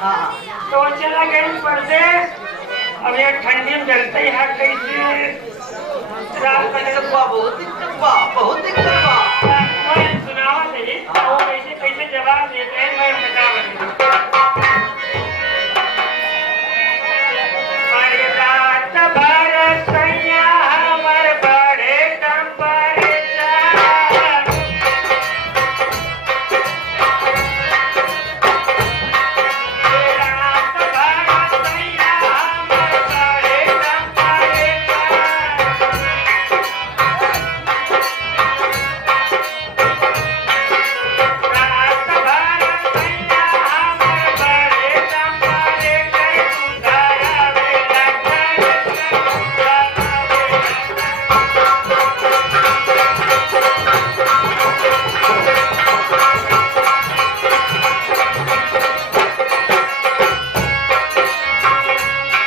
तो चला गई परदेश। अब ये ठंडी में जलते ही है कैसे रात बहुत दिक्कत बा, बहुत दिक्कत बा। सुनावा नहीं वो कैसे कैसे जवाब देते हैं मैं बता रही अरे रात भर सैया हमर बड़े कम परेशान रात भर सैया हमर बड़े कम परेशान रात भर सैया हमर बड़े कम परेशान सुधारा बेला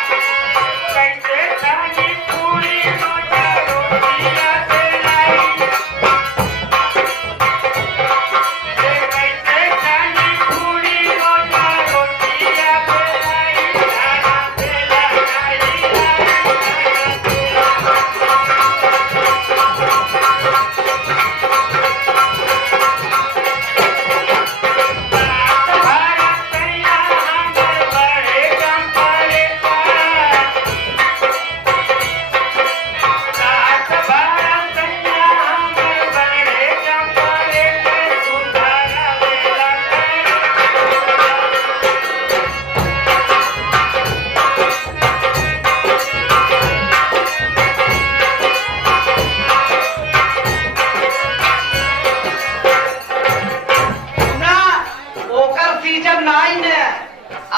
कैसे खानी पूरी रोटी रोटियां से लाई कैसे खानी पूरी रोटा रोटियां से लाई खाना से रात भर सैया हमर बड़े कम परेशान रात भर सैया हमर बड़े कम परेशान सुधारा बेला ना ओकर सीजन नाई ने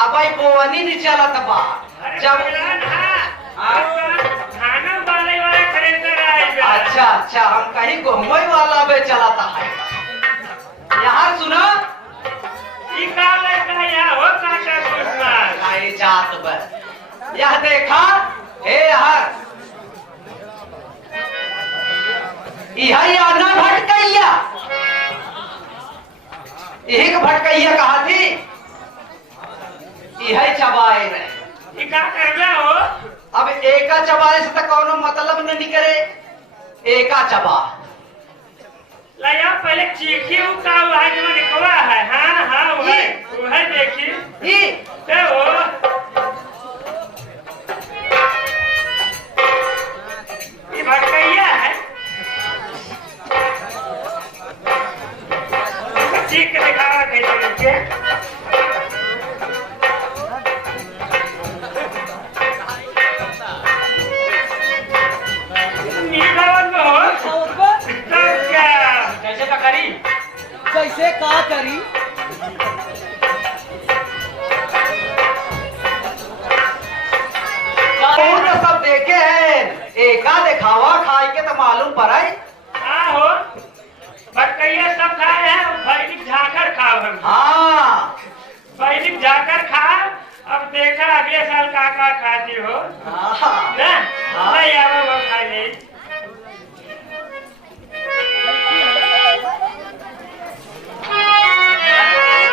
अब आई बोवनी नहीं चलत बा। जब खाना वाले वाले खरीदर आए अच्छा अच्छा हम कहीं घूमने वाला बे चलाता है। यहाँ सुना ई का लड़का या हो काका दुश्मन आई जात बे। यह देखा हे यार यही आना भटकैया यही के भटकैया कहा थी यही चबाए रहे। ई का करबे हो अब एका चबाए से तो कोनो मतलब नहीं करे एका चबा लया पहले चीखी उ का है जो निकवा है हां हां वो है देखी ई ते हो ई भटकैया है चीख के दिखावा कैसे के नीलावन में हो तो क्या कैसे का करी कैसे का करी वो तो सब देखे हैं एका दिखावा खाए के तो मालूम पड़ा हाँ हो भटकैया सब खाए हैं भैनिक झाकर खाओ हम हाँ भैनिक झाकर खा अब देखा अगले साल का खाती हो हाँ ना नहीं आवा वो खा ले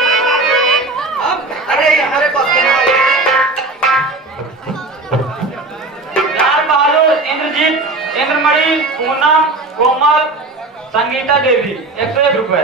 अब अरे अरे लाल बहादुर इंद्रजीत इंद्रमणि पूनम कोमल संगीता देवी 101 रुपए।